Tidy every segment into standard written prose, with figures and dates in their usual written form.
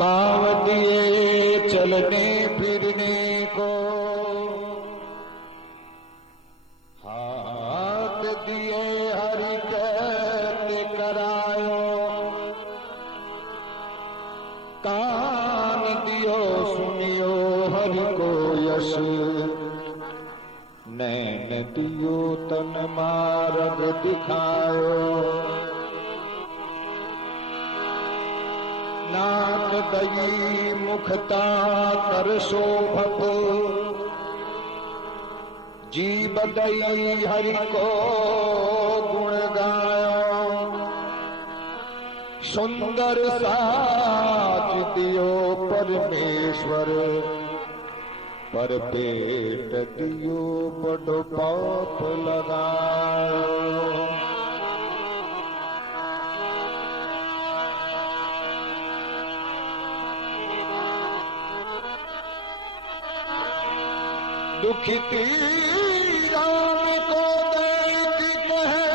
पाँव दिए चलने फिरने को, हाथ दिए हरि कहते करायो, कान दियो सुनियो हरि को यश, नैन दियो तन मार्ग दिखायो, नाक दई मुखता कर शोभत, जीव दई हरि को गुण गायो, सुंदर साच दियो परमेश्वर, पर पेट दियो बड़ो पाप लगायो। दुखिती राम को देख कहे,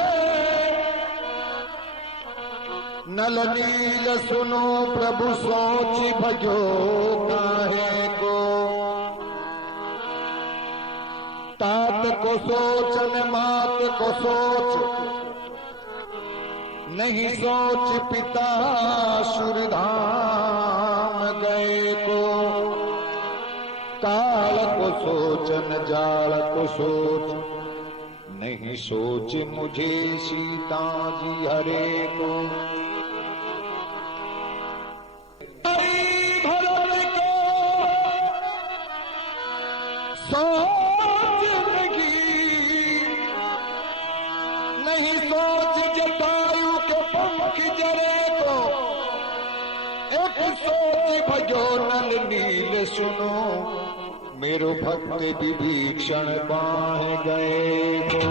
नल नील सुनो प्रभु सोच भजो काहे को, तात को सोचन मात को सोच, नहीं सोच पिता सुरधाम गए को, काल को सोचन जाल को सोच, नहीं सोच मुझे सीता जी हरे को, भरत को सोच लगी, नहीं सोच जटायु के पंख जरे को, एक सोच भजो नल नील सुनो, मेरो भक्त विभीषण बाह गए को।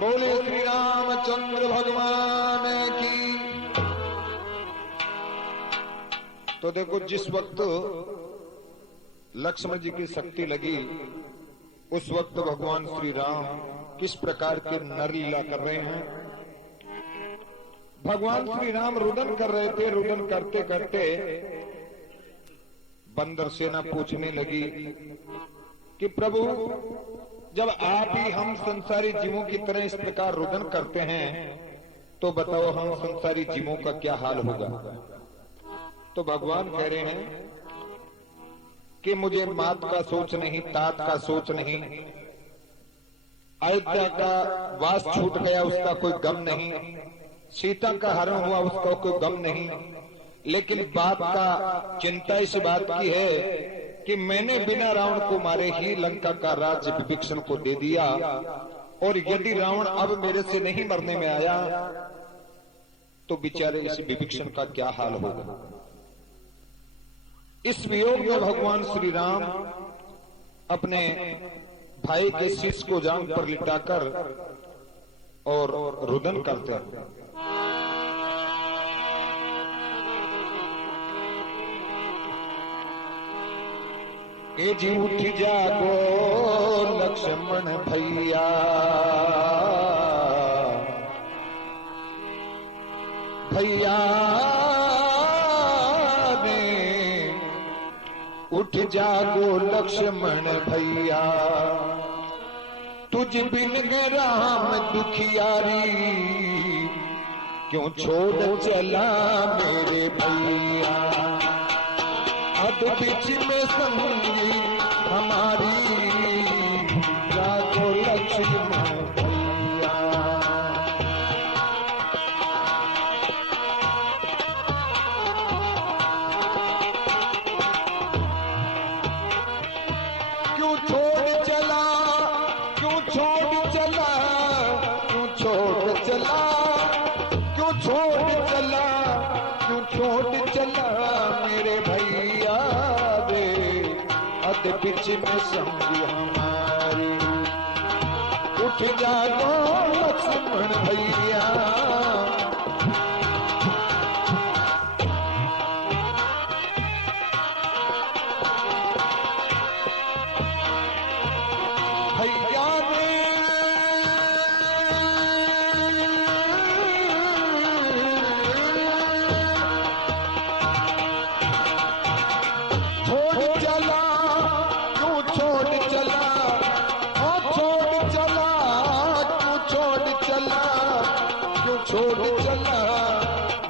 बोले श्री रामचंद्र भगवान की। तो देखो, जिस वक्त लक्ष्मण जी की शक्ति लगी, उस वक्त भगवान श्री राम किस प्रकार के नरलीला कर रहे हैं। भगवान श्री राम रुदन कर रहे थे। रुदन करते करते बंदर सेना पूछने लगी कि प्रभु, जब आप ही हम संसारी जीवों की तरह इस प्रकार रुदन करते हैं, तो बताओ हम संसारी जीवों का क्या हाल होगा। तो भगवान कह रहे हैं कि मुझे मात का सोच नहीं, तात का सोच नहीं, अयोध्या का वास छूट गया उसका कोई गम नहीं, सीता का हरण हुआ उसका कोई गम नहीं, लेकिन बात का चिंता इस बात की है कि मैंने बिना रावण को मारे ही लंका का राज्य विभीषण को दे दिया, और यदि रावण अब मेरे से नहीं मरने में आया तो बेचारे इस विभीषण का क्या हाल होगा। इस वियोग में भगवान श्री राम अपने भाई के शीश को जांघ पर लिटाकर और रुदन करते हैं। ए जी उठ जागो लक्ष्मण भैया, भैया ने उठ जागो लक्ष्मण भैया, तुझ बिन राम दुखियारी, क्यों छोड़ चला मेरे भैया, अध बीच में संगी हमारी, जागो लक्ष्मण भैया। क्यों छोड़ चला, क्यों छोड़ चला, क्यों छोड़ चला, क्यों छोड़ चला, क्यों छोड़ चला मेरे भैया रे, अध बीच में संगी हमारी, उठ जागो लक्ष्मण भैया। भैया रे छोड़ चला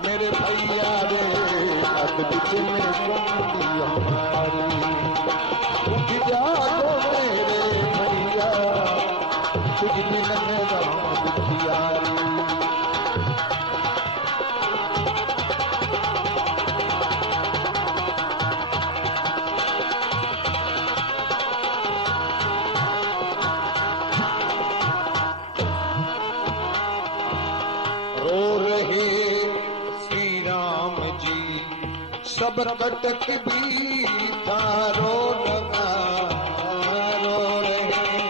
मेरे भैया रे, अद बीच में सुनती हमारी। उठ जाओ मेरे भैया, तुझ बिन मेरा दुखियारी। सब कटक भी थारो लगा, रो रहे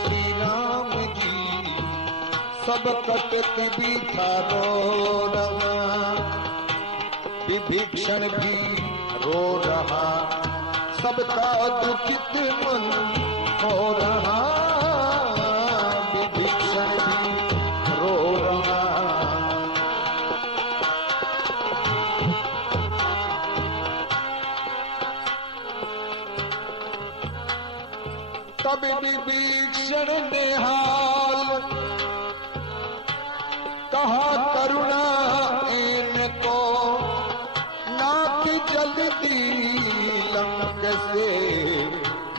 श्री राम जी। सब कटक भी थारो लगा, विभीषण भी रो रहा, सबका दुखित मन हो रहा। विभीषण भी रो रहा, तब विभीषण ने हाल कहा करुणा इनको, नाथ जल्दी लंक से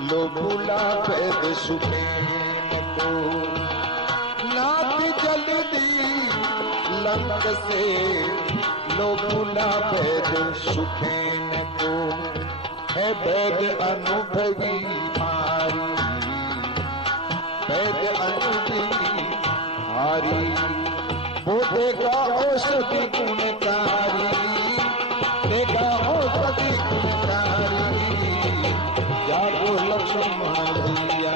लो बुला पैद सुखेन को। नाथ जल्दी लंक से लो बुला पैद सुखेन को। है वैद अनुभवी भारी, वैद अनुभवी भारी, वो देगा औषधि गुणकारी, देगा औषधि गुणकारी। जागो लक्ष्मण भैया,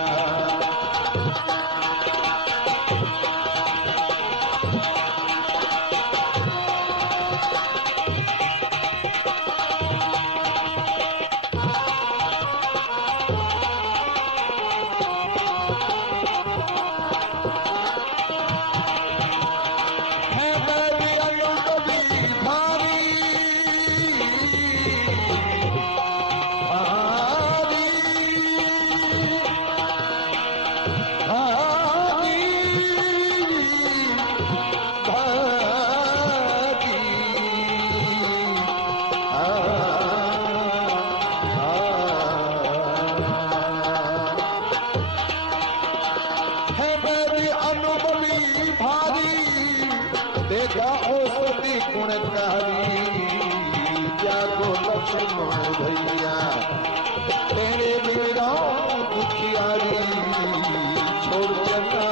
देगा औषधि गुणकारी। जागो लक्ष्मण भैया, तेरे बिना दुखियारी, छोड़ चला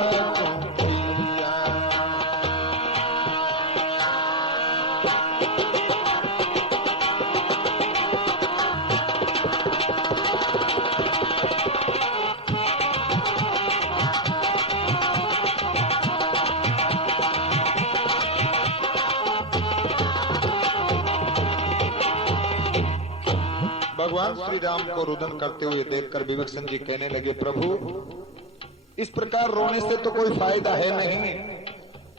भैया। भगवान श्री राम को रुदन करते हुए देखकर विभीषण जी कहने लगे, प्रभु इस प्रकार रोने से तो कोई फायदा है नहीं,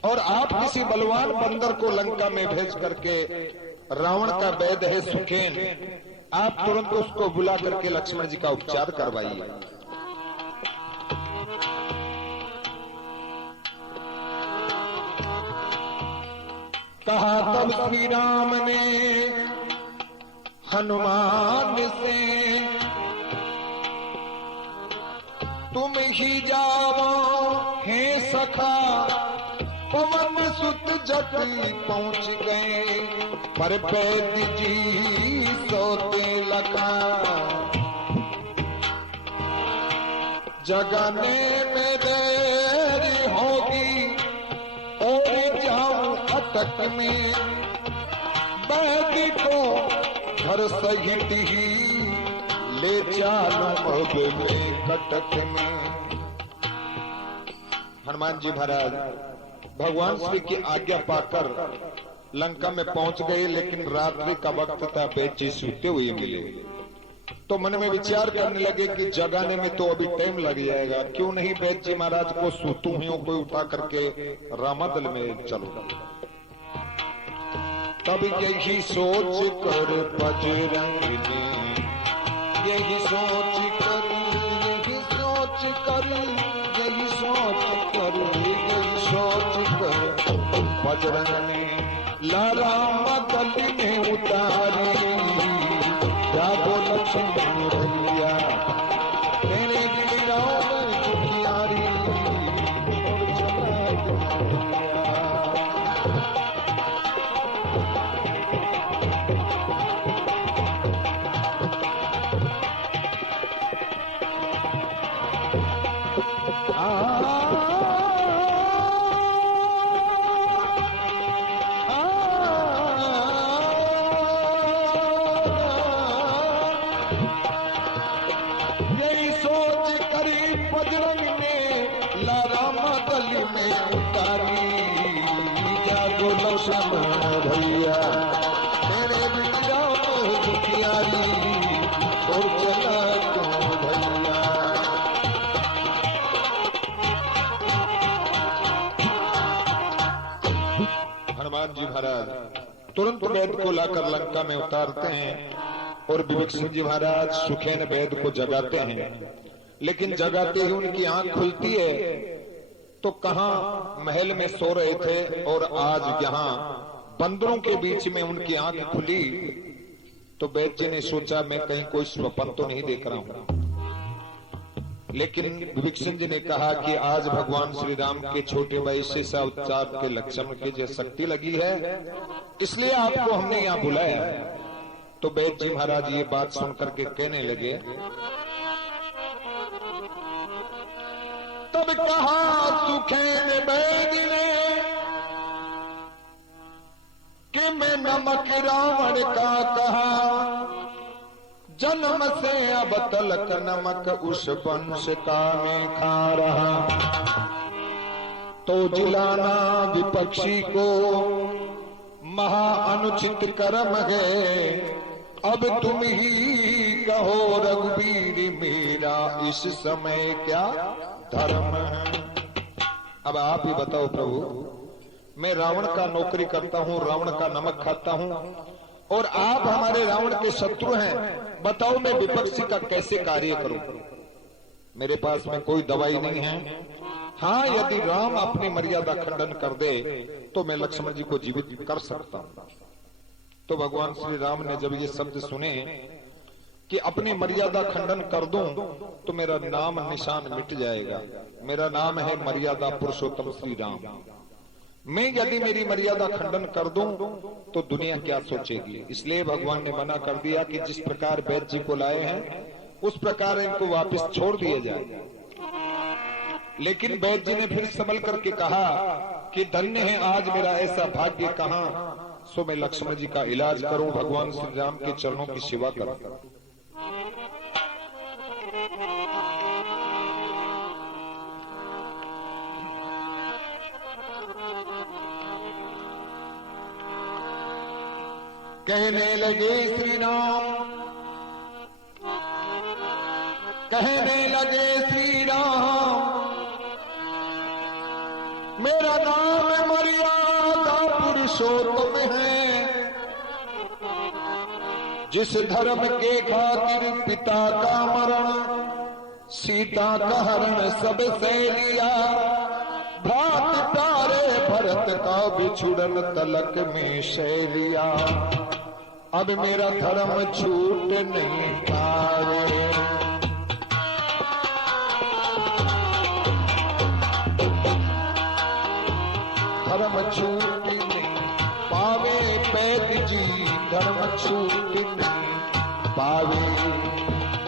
और आप किसी बलवान बंदर को लंका में भेज करके, रावण का वैद्य है सुखेन, आप तुरंत उसको बुला करके लक्ष्मण जी का उपचार करवाइए। कहा तब श्री राम ने हनुमान से, तुम ही जाओ हे सखा। पवन सुत जति पहुंच गए, पर वैद्य जी सोते लगा। जगाने में देरी होगी, और जाऊं अटक में। वैद्य को घर सहित ही ले चालू अब में कटक में। हनुमान जी महाराज भगवान श्री की आज्ञा पाकर लंका में पहुंच गए, लेकिन रात्रि का वक्त था, वैद्य जी सोते हुए मिले। तो मन में विचार करने लगे कि जगाने में तो अभी टाइम लग जाएगा, क्यों नहीं वैद्य जी महाराज को सूतू हुई को उठा करके रामादल में चलो। तब यही सोच कर बजरंगी, यही सोच कर, यही सोच कर, यही सोच कर, यही सोच कर बजरंग ने लाराम गली में उतारी, जागो लक्ष्मण भैया तेरे गिराओ में दुखियारी, और चला भैया तेरे बिना दुखियारी, और चला तो भैया। हनुमान जी महाराज तुरंत वेद को लाकर लंका में उतारते हैं और विवेक सिंह जी महाराज सुखेन वेद को जगाते हैं, लेकिन जगाते ही उनकी आंख खुलती है तो कहां महल में सो रहे थे और आज यहाँ बंदरों के बीच में उनकी आंख खुली। तो वैद्य जी ने सोचा मैं कहीं कोई स्वप्न तो नहीं देख रहा हूं, लेकिन विवेक सिंह जी ने कहा कि आज भगवान श्री राम के छोटे वैश्य से अवतार के लक्ष्मण के जो शक्ति लगी है, इसलिए आपको हमने यहाँ बुलाया है। तो वैद्य जी महाराज ये बात सुनकर के कहने लगे, तब कहा सुखेन वैद ने कि मैं नमक रावण का कहा, जन्म से अब तलक नमक उस वंश का मैं खा रहा। तो जिलाना विपक्षी को महा अनुचित कर्म है, अब तुम ही कहो रघुवीर मेरा इस समय क्या धर्म है। अब आप ही बताओ प्रभु, मैं रावण का नौकरी करता हूँ, रावण का नमक खाता हूँ, और आप हमारे रावण के शत्रु हैं, बताओ मैं विपक्षी का कैसे कार्य करूं। मेरे पास में कोई दवाई नहीं है। हाँ, यदि राम अपनी मर्यादा खंडन कर दे तो मैं लक्ष्मण जी को जीवित कर सकता हूं। तो भगवान श्री राम ने जब ये शब्द सुने कि अपनी मर्यादा खंडन कर दूं तो मेरा नाम निशान मिट जाएगा, मेरा नाम है मर्यादा पुरुषोत्तम श्री राम, मैं यदि मेरी मर्यादा खंडन कर दूं तो दुनिया क्या सोचेगी। इसलिए भगवान ने मना कर दिया कि जिस प्रकार वैद्य जी को लाए हैं उस प्रकार इनको वापस छोड़ दिया जाए। लेकिन वैद्य जी ने फिर संभल करके कहा कि धन्य है आज मेरा ऐसा भाग्य कहां, सो मैं लक्ष्मण जी का इलाज करूं, भगवान श्री राम के चरणों की सेवा करूं। कहने लगे श्री राम, कहने लगे श्री राम, मेरा नाम मर्यादा पुरुषोत्तम है, जिस धर्म के खातिर पिता का मरण सीता का हरण सब से लिया, भ्रात तारे भरत का बिछुड़न तलक में सह लिया, अब मेरा धर्म छूट नहीं पाए। धर्म छूट नहीं पावे पैद जी, धर्म छूट नहीं पावे,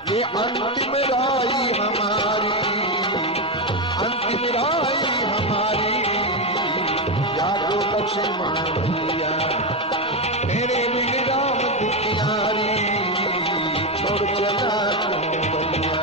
ये अंतिम राई हमारी, अंतिम राई हमारी, जागो लक्ष्मण भैया मेरे बिन राम दुखियारी, छोड़ चला क्यों भैया।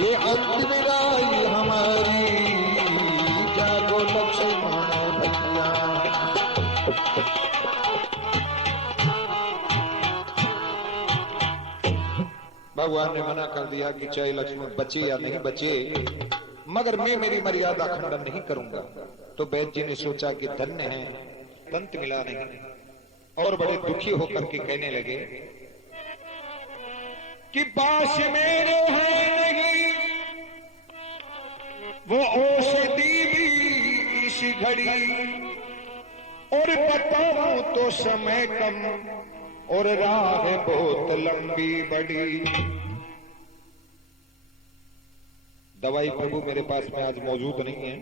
ये अंतिम राय हमारी, जागो लक्ष्मण भैया। भगवान ने मना कर दिया कि चाहे लक्ष्मण बचे या नहीं बचे, मगर मैं मेरी मर्यादा खंडन नहीं करूंगा। तो वैद्य जी ने सोचा कि धन्य है, पंत मिला नहीं, और बड़े दुखी होकर के कहने लगे कि पास मेरे है नहीं वो औषधि भी इस घड़ी, और बताऊं तो समय कम और राह बहुत लंबी बड़ी। दवाई प्रभु मेरे पास में आज मौजूद नहीं है,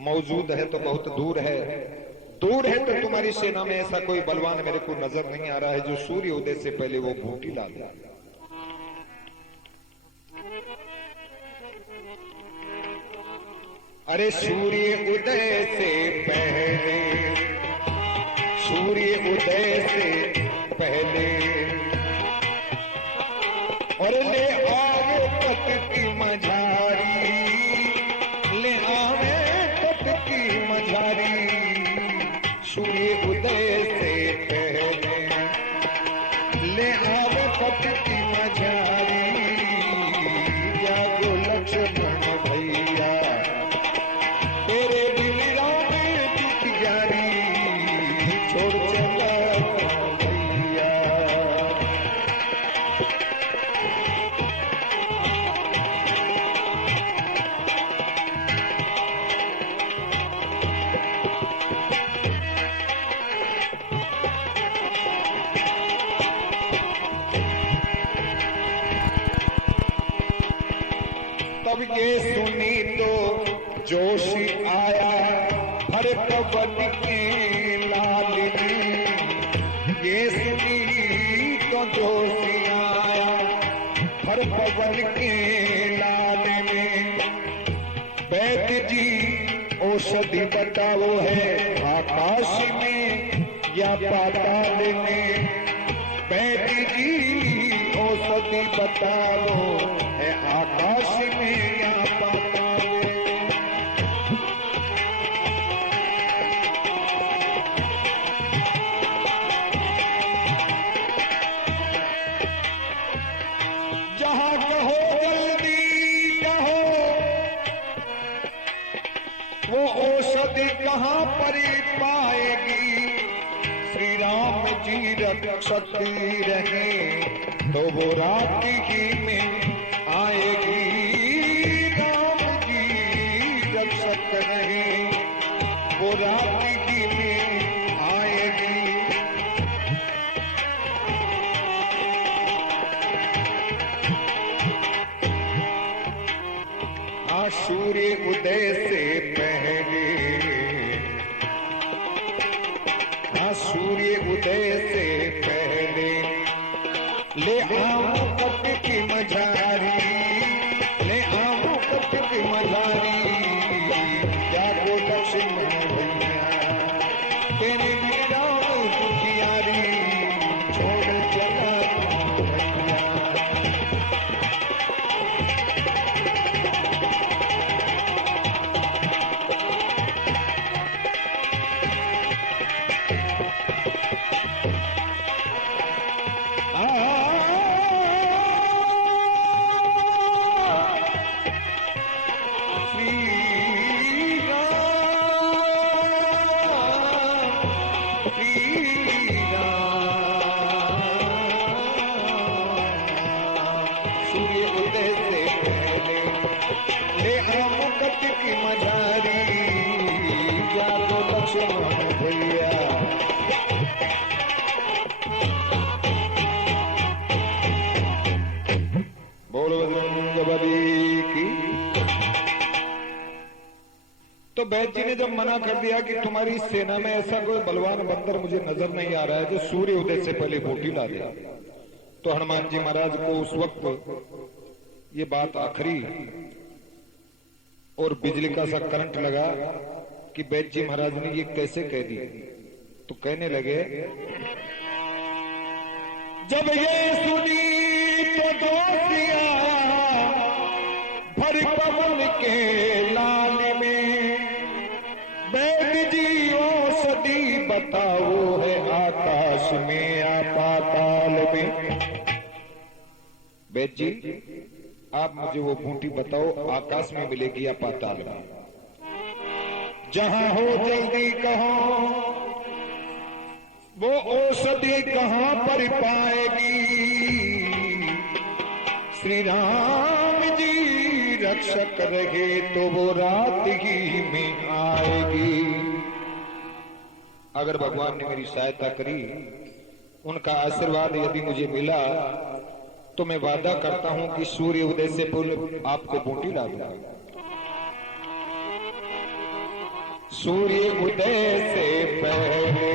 मौजूद है तो बहुत दूर है। दूर है तो तुम्हारी सेना में ऐसा कोई बलवान मेरे को नजर नहीं आ रहा है जो सूर्य उदय से पहले वो बूटी ला दे। अरे सूर्य उदय से पहले, सूर्य उदय से पहले, और ले आवे तट की मझारी, ले आवे तट की मझारी। सूर्य उदय से पहले ले आवे तट की मझारी, जागो लक्ष्मण भैया, तेरे दिल राम दुख जारी, छोड़ चला भैया। तब ये सुनी तो जोश आया हर पवन के लालिनी, ये सुनी तो जोश आया हर पवन के लालिनी। वैद्य जी औषधि बताओ है आकाश में या पाताल में, वैद्य जी औषधि बताओ है आकाश में या पाताल में। जहां कहो जल्दी कहो, वो औषधि कहां पर पाएगी। श्री राम जी रक्षक रहे तो वो रात ही में आएगी। राम जी रक्षक रहे वो रात ही में आएगी। हाँ सूर्य उदय से पहले, हाँ सूर्य उदय से पहले ले आऊं कट की मझारी, ले आऊं कट की मझारी। जागो लक्ष्मण भैया, तेरी राम दुखियारी, छोड़ चला भैया। सूर्य उदय से पहले ले आऊं कट की मझारी, जागो लक्ष्मण भैया। बोलो बजरंगबली की। तो वैद्य जी ने जब मना कर दिया कि तुम्हारी सेना में ऐसा कोई बलवान बंदर मुझे नजर नहीं आ रहा है जो सूर्य उदय से पहले बूटी ला दे, तो हनुमान जी महाराज को उस वक्त ये बात आखिरी और बिजली का सा करंट लगा कि वैद्य जी महाराज ने ये कैसे कह दी। तो कहने लगे, जब ये सुनी तो दोषिया में, वैद जी आप मुझे वो बूटी बताओ, आकाश में मिलेगी या पाताल में? जहां हो जल्दी कहो, वो औषधि कहां पर पाएगी? श्री राम जी रक्षक रहे तो वो रात ही में आएगी। अगर भगवान ने मेरी सहायता करी, उनका आशीर्वाद यदि मुझे मिला, तो मैं वादा करता हूं कि सूर्य उदय से पूर्व आपको बूटी ला दूंगा। सूर्य उदय से पहले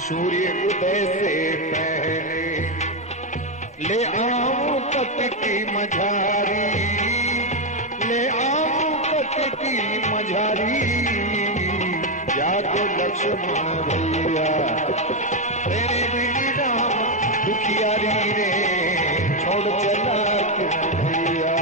सूर्य उदय से पहले ले आऊं कट की मझारी, ले आऊं कट की मझारी। जागो लक्ष्मण भैया तेरे बिन राम दुखियारी रे, छोड़ चला क्यों भैया?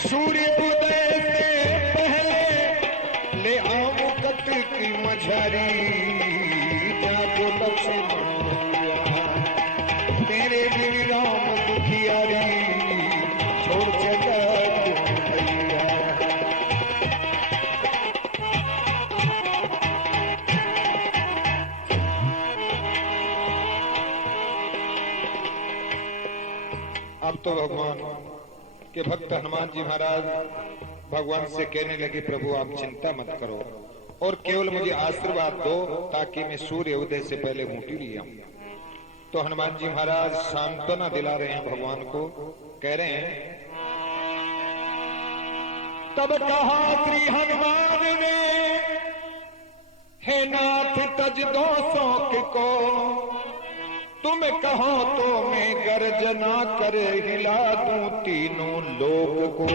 सूर्य उदय से पहले ले आऊं कट की मझारी। जागो लक्ष्मण भैया तेरे बिन राम दुखियारी, छोड़ चला क्यों भैया? अब तो भगवान के भक्त हनुमान जी महाराज भगवान से कहने लगे, प्रभु आप चिंता मत करो और केवल मुझे आशीर्वाद दो ताकि मैं सूर्य उदय से पहले बूटी ले आऊं। तो हनुमान जी महाराज सांत्वना दिला रहे हैं भगवान को, कह रहे हैं, तब कहा श्री हनुमान ने, हे नाथ तज दो शौक को, तुम कहो तो मैं गर्जना कर हिला दूं तीनों लोक को।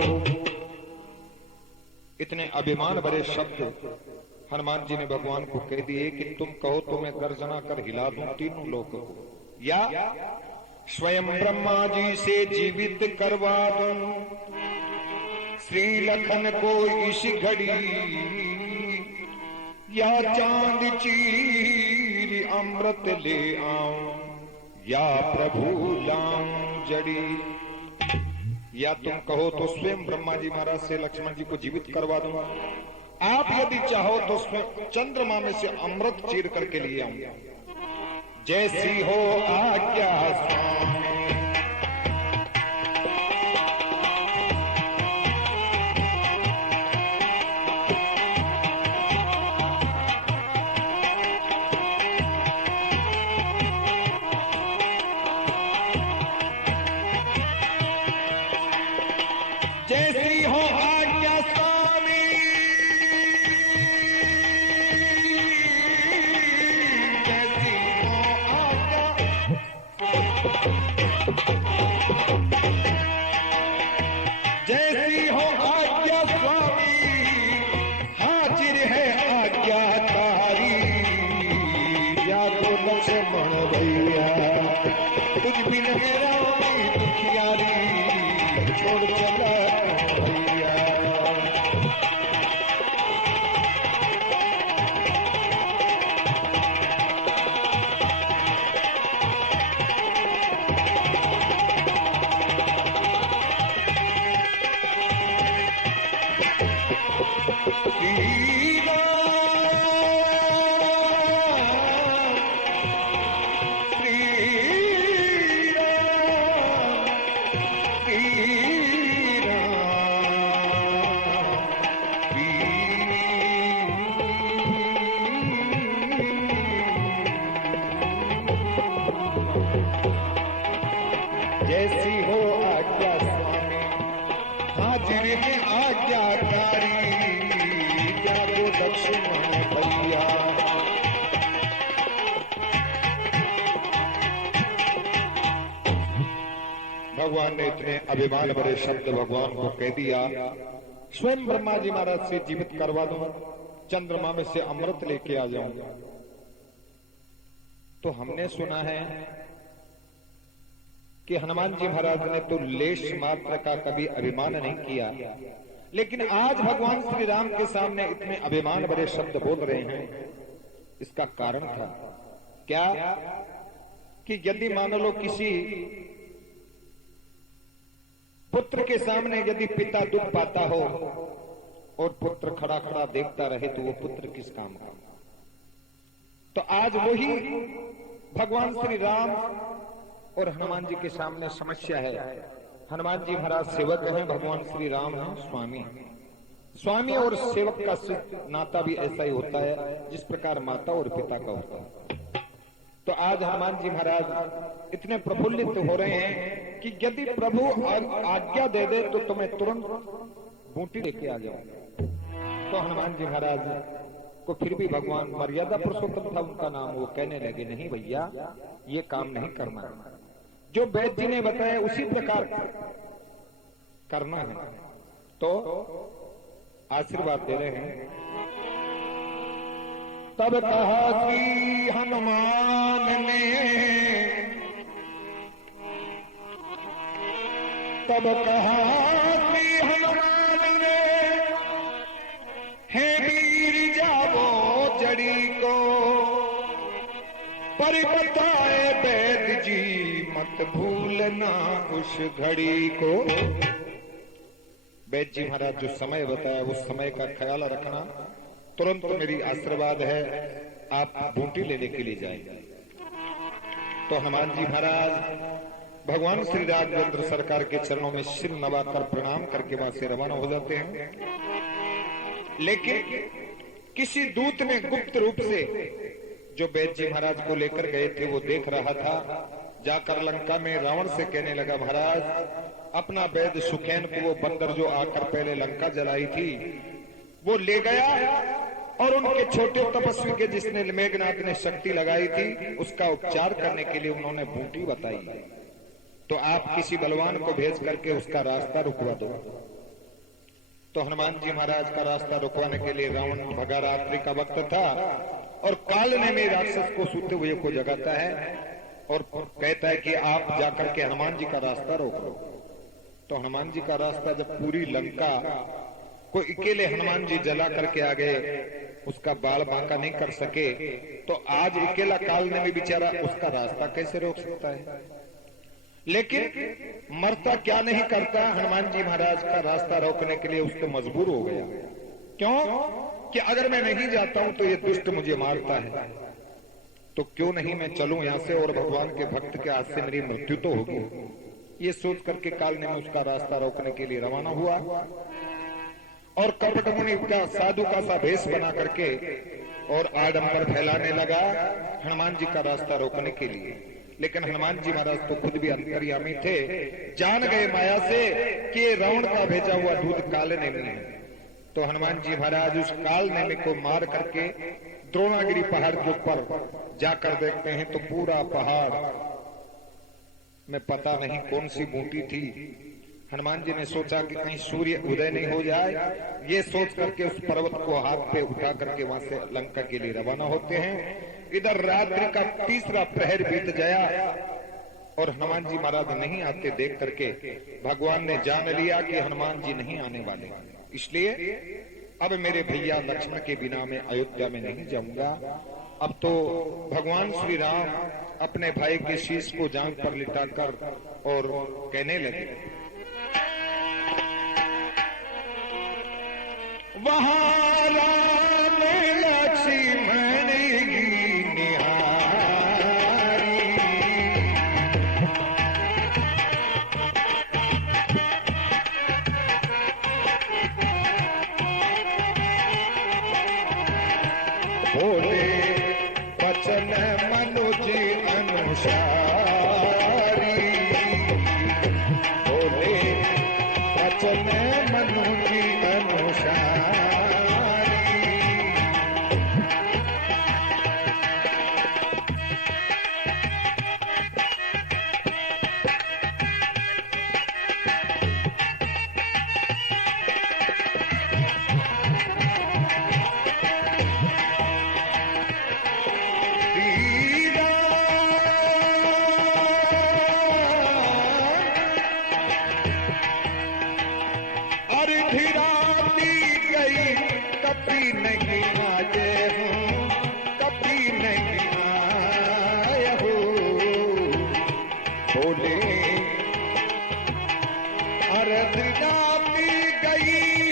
इतने अभिमान भरे शब्द हनुमान जी ने भगवान को कह दिए कि तुम कहो तो मैं गर्जना कर हिला दूं तीनों लोक को, या स्वयं ब्रह्मा जी से जीवित करवा दूं श्री लखन को इस घड़ी, या चांद चीर अमृत ले आऊं या प्रभु लाऊं जड़ी। या तुम कहो तो स्वयं ब्रह्मा जी महाराज से लक्ष्मण जी को जीवित करवा दूंगा, आप यदि चाहो तो स्वयं चंद्रमा में से अमृत चीर करके लिए आऊंगा। जैसी हो आज्ञा स्वामी। जैसी हो आज्ञा स्वामी, जैसी हो आज्ञा भगवान ने इतने अभिमान भरे शब्द भगवान को कह दिया, स्वयं ब्रह्मा जी महाराज से जीवित करवा दूं, चंद्रमा में से अमृत लेके आ जाऊंगा। तो हमने सुना है कि हनुमान जी महाराज ने तो लेश मात्र का कभी अभिमान नहीं किया, लेकिन आज भगवान श्री राम के सामने इतने अभिमान भरे शब्द बोल रहे हैं। इसका कारण था क्या कि यदि मान लो किसी पुत्र के सामने यदि पिता दुख पाता हो और पुत्र खड़ा खड़ा देखता रहे तो वो पुत्र किस काम का। तो आज वही भगवान श्री राम और हनुमान जी के सामने समस्या है। हनुमान जी महाराज सेवक हैं, भगवान श्री राम हैं स्वामी। स्वामी और सेवक का नाता भी ऐसा ही होता है जिस प्रकार माता और पिता का होता है। तो आज हनुमान जी महाराज इतने प्रफुल्लित हो रहे हैं कि यदि प्रभु आज्ञा दे दे तो तुम्हें तुरंत बूटी लेके आ जाओ। तो हनुमान जी महाराज को फिर भी भगवान, मर्यादा पुरुषोत्तम था उनका नाम, वो कहने लगे नहीं भैया ये काम नहीं करना है, जो वैद्य जी ने बताया उसी प्रकार करना है। तो आशीर्वाद दे रहे हैं। तब कहा श्री हनुमान ने, तब कहा श्री हनुमान ने, हे वीर जावो जड़ी को, पर बताए वैद्य जी मत भूलना उस घड़ी को। वैद्य जी महाराज जो समय बताया उस समय का ख्याल रखना, तुरंत मेरी आशीर्वाद है, आप बूटी लेने के लिए जाएंगे। तो हनुमान जी महाराज भगवान श्री राघवेंद्र सरकार के चरणों में सिर नवाकर प्रणाम करके वहां से रवाना हो जाते हैं। लेकिन किसी दूत ने गुप्त रूप से जो वैद्य जी महाराज को लेकर गए थे वो देख रहा था, जाकर लंका में रावण से कहने लगा, महाराज अपना वैद्य सुखैन को, वो बंदर जो आकर पहले लंका जलाई थी, वो ले गया और उनके छोटे तपस्वी के जिसने मेघनाथ ने शक्ति लगाई थी उसका उपचार करने के लिए उन्होंने बूटी बताई। तो आप किसी बलवान को भेज करके उसका रास्ता रुकवा दो। तो हनुमान जी महाराज का रास्ता रुकवाने के लिए रावण भगा, रात्रि का वक्त था और कालने में राक्षस को सूते हुए को जगाता है और कहता है कि आप जाकर के हनुमान जी का रास्ता रोक लो। तो हनुमान जी का रास्ता जब पूरी लंका को अकेले हनुमान जी जला करके आ गए, उसका बाल बांका नहीं कर सके, तो आज अकेला कालने में बेचारा उसका रास्ता कैसे रोक सकता है। लेकिन मरता क्या नहीं करता, हनुमान जी महाराज का रास्ता रोकने के लिए उसको मजबूर हो गया। क्यों कि अगर मैं नहीं जाता हूं तो ये दुष्ट मुझे मारता है, तो क्यों नहीं मैं चलूं यहां से और भगवान के भक्त के हाथ से मेरी मृत्यु तो होगी। ये सोच करके कालने में उसका रास्ता रोकने के लिए रवाना हुआ और कपट मुनि का साधु का सा भेष बना करके और आडंबर फैलाने लगा हनुमान जी का रास्ता रोकने के लिए। लेकिन हनुमान जी महाराज तो खुद भी अंतर्यामी थे, जान गए माया से कि रावण का भेजा हुआ दूध कालने में है। तो हनुमान जी महाराज उस कालने को मार करके द्रोणागिरी पहाड़ के ऊपर जाकर देखते हैं तो पूरा पहाड़ में पता नहीं कौन सी बूटी थी। हनुमान जी ने सोचा कि कहीं सूर्य उदय नहीं हो जाए, ये सोच करके उस पर्वत को हाथ पे उठा करके वहां से लंका के लिए रवाना होते हैं। इधर रात्रि का तीसरा प्रहर बीत गया और हनुमान जी महाराज नहीं आते देख करके भगवान ने जान लिया कि हनुमान जी नहीं आने वाले, इसलिए अब मेरे भैया लक्ष्मण के बिना मैं अयोध्या में नहीं जाऊंगा। अब तो भगवान श्री राम अपने भाई के शीश को जांघ पर लिटाकर और कहने लगे, वहां राम लक्ष्मण बोले वचन मनुज अनुसारी, बोले वचन मनुज अनुसारी। नापी गई